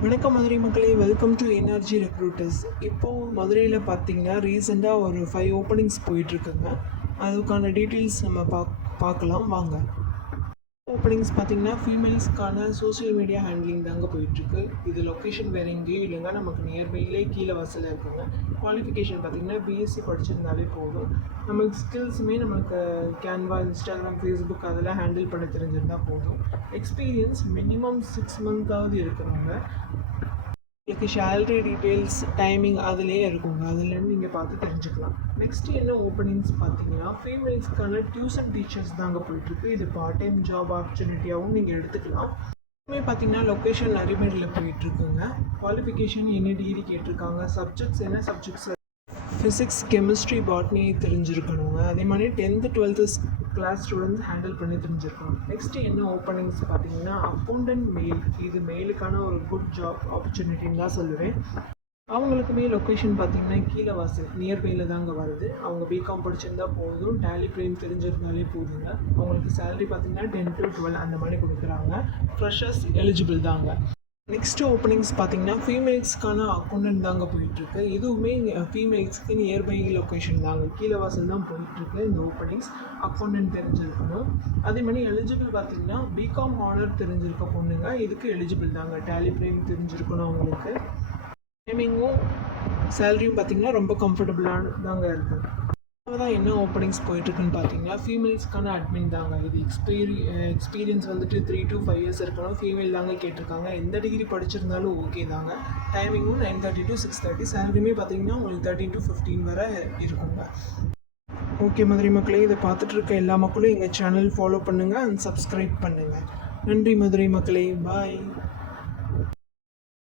வணக்கம் மதுரை மக்களே welcome to energy recruiters இப்போது மதுரையில் பார்த்தீங்கன்னா ரீசெண்டாக ஒரு ஃபைவ் ஓப்பனிங்ஸ் போயிட்டுருக்குங்க அதுக்கான டீட்டெயில்ஸ் நம்ம பா பார்க்கலாம். வாங்க. ஓப்பனிங்ஸ் பார்த்தீங்கன்னா ஃபீமேல்ஸ்க்கான சோசியல் மீடியா ஹேண்ட்லிங் தாங்க போயிட்டுருக்கு. இது லொக்கேஷன் வேறு எங்கேயும் இல்லைங்க. நமக்கு நியர்பைலே கீழே வசதியில் இருக்குங்க. குவாலிஃபிகேஷன் பார்த்தீங்கன்னா பிஎஸ்சி படிச்சிருந்தாலே போதும். நம்மளுக்கு ஸ்கில்ஸுமே நம்மளுக்கு கேன்வா இன்ஸ்டாகிராம் ஃபேஸ்புக் அதெல்லாம் ஹேண்டில் பண்ண தெரிஞ்சிருந்தால் போதும். எக்ஸ்பீரியன்ஸ் மினிமம் சிக்ஸ் மந்த்தாவது இருக்கணுங்க. உங்களுக்கு சேலரி டீட்டெயில்ஸ் டைமிங் அதுலேயே இருக்குங்க. அதுலேருந்து நீங்கள் பார்த்து தெரிஞ்சுக்கலாம். நெக்ஸ்ட் என்ன ஓப்பனிங்ஸ் பார்த்தீங்கன்னா ஃபீமேல்ஸ்க்கான டியூஷன் டீச்சர்ஸ் தாங்க போயிட்டுருக்கு. இது பார்ட் டைம் ஜாப் ஆப்பர்ச்சுனிட்டியாகவும் நீங்கள் எடுத்துக்கலாம். இதுவுமே பார்த்தீங்கன்னா லொக்கேஷன் நரிமேடில் போயிட்டுருக்குங்க. குவாலிஃபிகேஷன் என்ன டிகிரி கேட்டிருக்காங்க? சப்ஜெக்ட்ஸ் என்ன சப்ஜெக்ட்ஸ் ஃபிசிக்ஸ் கெமிஸ்ட்ரி பாட்னி தெரிஞ்சிருக்கணுங்க. அதே மாதிரி tenth twelfth class students handle பண்ணி தெரிஞ்சிருக்கணும். நெக்ஸ்ட் என்ன ஓப்பனிங்ஸ் பார்த்தீங்கன்னா அக்கௌண்டன்ட் மெயில் இது மெயிலுக்கான ஒரு குட் ஜாப் ஆப்பர்ச்சுனிட்டின்னு தான் சொல்லுவேன். அவங்களுக்குமே லொக்கேஷன் பார்த்தீங்கன்னா கீழே வாசல் நியர்பையில் தாங்க வருது. அவங்க பிகாம் படிச்சிருந்தா போதும் டேலி ப்ரேம் தெரிஞ்சிருந்தாலே போதுங்க. அவங்களுக்கு சேலரி பார்த்தீங்கன்னா டென் டு டுவெல் அந்த மாதிரி கொடுக்குறாங்க. ஃப்ரெஷர்ஸ் எலிஜிபிள் தாங்க. நெக்ஸ்ட் ஓப்பனிங்ஸ் பார்த்தீங்கன்னா ஃபீமேல்ஸ்க்கான அக்கௌண்டன்ட் தாங்க போயிட்டுருக்கு. இதுவுமே ஃபீமேல்ஸ்க்கு நியர்பை லொக்கேஷன் தாங்க கீழே வாசல் தான் போயிட்டுருக்கு இந்த ஓப்பனிங்ஸ் அக்கௌண்ட் தெரிஞ்சிருக்கணும். அதே மாதிரி எலிஜிபிள் பார்த்தீங்கன்னா பிகாம் ஆனர் தெரிஞ்சிருக்க பொண்ணுங்க. இதுக்கு எலிஜிபிள் தாங்க. டேலி ப்ரேம் தெரிஞ்சிருக்கணும் அவங்களுக்கு. டைமிங்கும் சேலரியும் பார்த்தீங்கன்னா ரொம்ப கம்ஃபர்டபுளான தாங்க இருக்குது தான் என்ன ஓப்பனிங்ஸ் போயிட்டுருக்குன்னு பார்த்தீங்கன்னா ஃபீமேல்ஸ்க்கான அட்மின் தாங்க. இது எக்ஸ்பீரி எக்ஸ்பீரியன்ஸ் வந்துட்டு த்ரீ டு ஃபைவ் இயர்ஸ் இருக்கணும். ஃபீமேல் தாங்க கேட்டிருக்காங்க. எந்த டிகிரி படிச்சிருந்தாலும் ஓகே தாங்க. டைமிங்கும் nine thirty to six thirty சேலரியுமே பார்த்தீங்கன்னா உங்களுக்கு தேர்ட்டின் டு ஃபிஃப்டீன் வரை இருக்குங்க. ஓகே மதுரை மக்களே இதை பார்த்துட்டு இருக்க எல்லா மக்களும் எங்கள் சேனல் ஃபாலோ பண்ணுங்கள் அண்ட் சப்ஸ்கிரைப் பண்ணுங்கள் நன்றி மதுரை மக்களே. பாய்